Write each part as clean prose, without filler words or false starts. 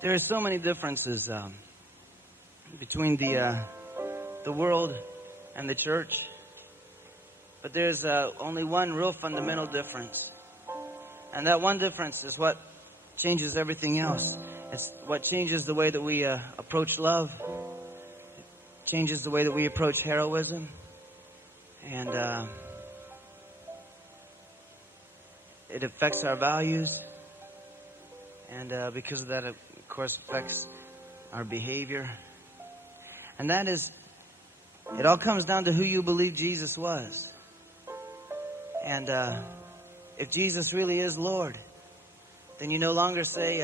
There are so many differences between the world and the church, but there's only one real fundamental difference, and that one difference is what changes everything else. It's what changes the way that we approach love. It changes the way that we approach heroism, and it affects our values, and because of that, it, of course, affects our behavior. And that is, it all comes down to who you believe Jesus was. And if Jesus really is Lord, then you no longer say,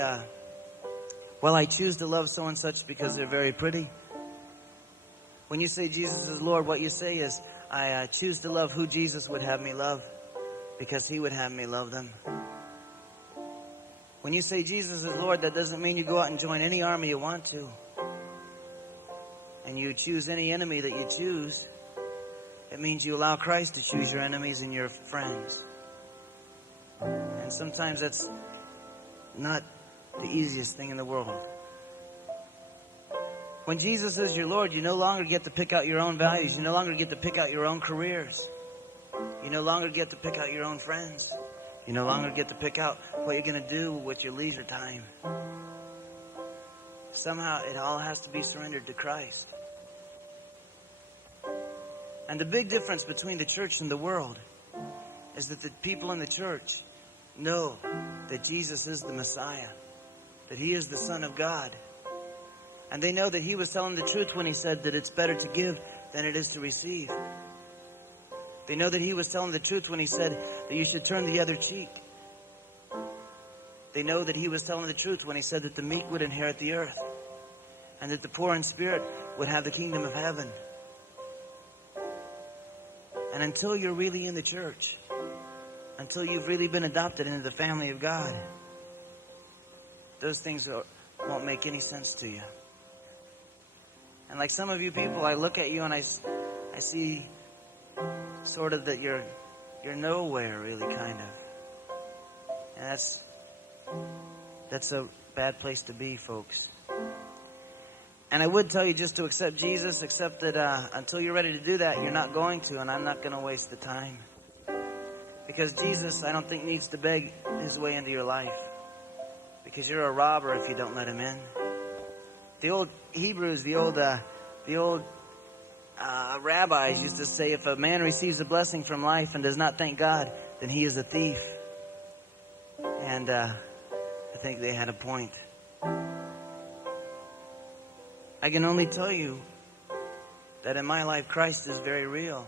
well, I choose to love so and such because they're very pretty. When you say Jesus is Lord, what you say is, I choose to love who Jesus would have me love because he would have me love them. When you say Jesus is Lord, that doesn't mean you go out and join any army you want to, and you choose any enemy that you choose. It means you allow Christ to choose your enemies and your friends. And sometimes that's not the easiest thing in the world. When Jesus is your Lord, you no longer get to pick out your own values. You no longer get to pick out your own careers. You no longer get to pick out your own friends. You no longer get to pick out what you're going to do with your leisure time. Somehow it all has to be surrendered to Christ. And the big difference between the church and the world is that the people in the church know that Jesus is the Messiah, that he is the Son of God. And they know that he was telling the truth when he said that it's better to give than it is to receive. They know that he was telling the truth when he said that you should turn the other cheek. They know that he was telling the truth when he said that the meek would inherit the earth and that the poor in spirit would have the kingdom of heaven. And until you're really in the church, until you've really been adopted into the family of God, those things won't make any sense to you. And like some of you people, I look at you and I see sort of that you're nowhere, really, kind of. And that's a bad place to be, folks. And I would tell you just to accept Jesus, except that until you're ready to do that, you're not going to, and I'm not going to waste the time. Because Jesus, I don't think, needs to beg his way into your life. Because you're a robber if you don't let him in. The old Hebrews, the old rabbis used to say, if a man receives a blessing from life and does not thank God, then he is a thief. And I think they had a point. I can only tell you that in my life, Christ is very real.